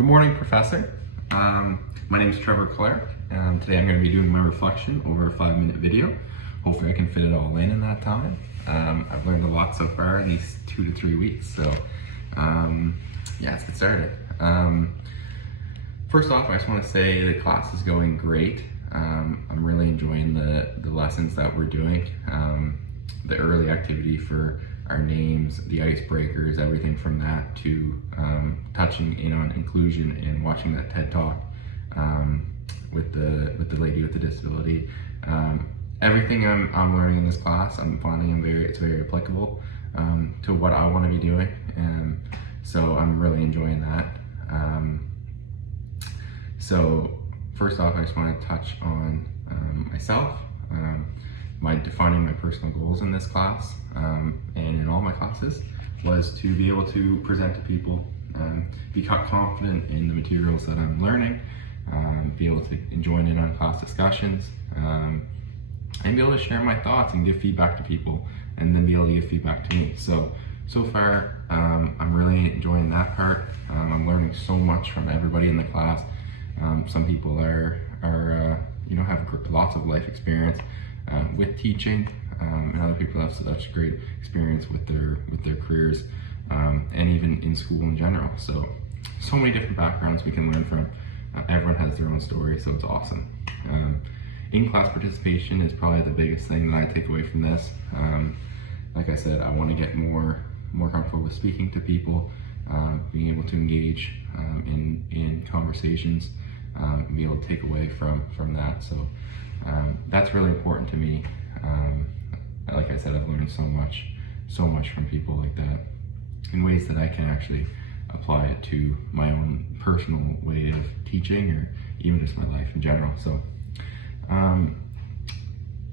Good morning, Professor. My name is Trevor Clark. Today I'm going to be doing my reflection over a 5-minute video. Hopefully I can fit it all in that time. I've learned a lot so far in these 2 to 3 weeks, so yeah, let's get started. First off, I just want to say the class is going great. I'm really enjoying the lessons that we're doing. The early activity for our names, the icebreakers, everything from that to touching in on inclusion and watching that TED Talk with the lady with the disability. Everything I'm learning in this class, I'm finding it's very applicable to what I want to be doing, and so I'm really enjoying that. So first off, I just want to touch on myself. Defining my personal goals in this class and in all my classes was to be able to present to people, be confident in the materials that I'm learning, be able to join in on class discussions, and be able to share my thoughts and give feedback to people, and then be able to give feedback to me. So far, I'm really enjoying that part. I'm learning so much from everybody in the class. Some people have lots of life experience with teaching, and other people have such great experience with their careers, and even in school in general. So many different backgrounds we can learn from. Everyone has their own story, so it's awesome. In-class participation is probably the biggest thing that I take away from this. Like I said, I want to get more comfortable with speaking to people, being able to engage in conversations, and be able to take away from that. So that's really important to me. Like I said, I've learned so much from people like that in ways that I can actually apply it to my own personal way of teaching, or even just my life in general. So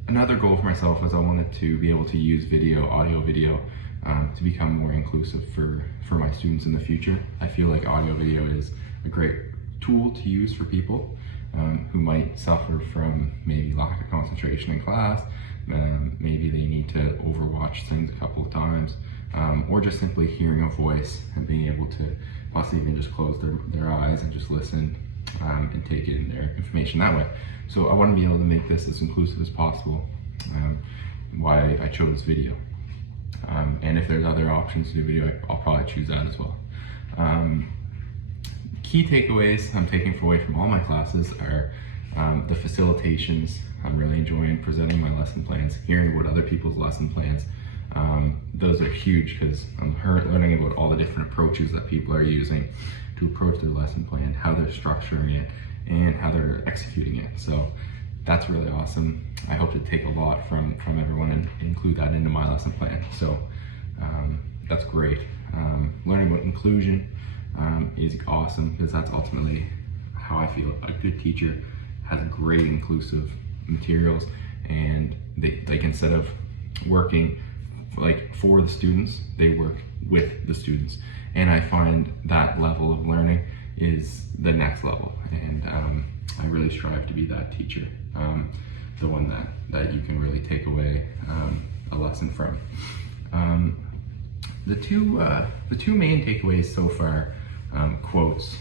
another goal for myself was I wanted to be able to use audio video, to become more inclusive for my students in the future. I feel like audio video is a great tool to use for people who might suffer from maybe lack of concentration in class. Maybe they need to overwatch things a couple of times, or just simply hearing a voice and being able to possibly even just close their eyes and just listen and take in their information that way. So I want to be able to make this as inclusive as possible, why I chose video. And if there's other options to do video, I'll probably choose that as well. Key takeaways I'm taking away from all my classes are the facilitations. I'm really enjoying presenting my lesson plans, hearing about other people's lesson plans. Those are huge because I'm learning about all the different approaches that people are using to approach their lesson plan, how they're structuring it, and how they're executing it. So that's really awesome. I hope to take a lot from everyone and include that into my lesson plan. So that's great. Learning about inclusion is awesome, because that's ultimately how I feel. A good teacher has great inclusive materials, and they instead of working for the students, they work with the students, and I find that level of learning is the next level, and I really strive to be that teacher, the one that you can really take away a lesson from. The two main takeaways so far, quotes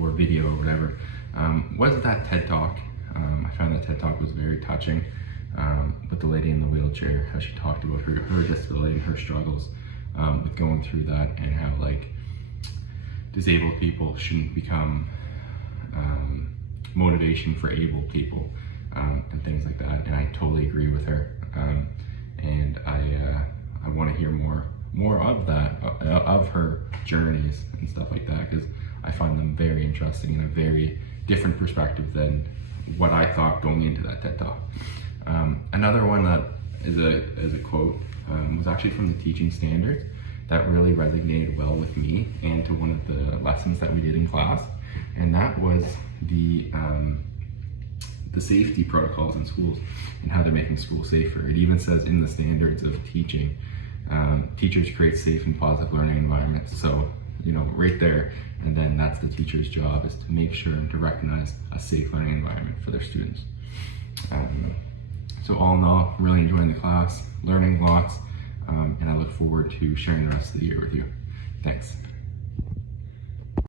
or video or whatever, was that TED Talk. I found that TED Talk was very touching, with the lady in the wheelchair, how she talked about her disability and her struggles with going through that, and how disabled people shouldn't become motivation for able people, and things like that. And I totally agree with her, and I want to hear more of that, of her journeys and stuff like that, because I find them very interesting and a very different perspective than what I thought going into that TED Talk. Another one that is a quote was actually from the teaching standards that really resonated well with me and to one of the lessons that we did in class, and that was the safety protocols in schools and how they're making schools safer. It even says in the standards of teaching, teachers create safe and positive learning environments. So right there, and then that's the teacher's job, is to make sure and to recognize a safe learning environment for their students. So all in all, I'm really enjoying the class, learning lots, and I look forward to sharing the rest of the year with you. Thanks.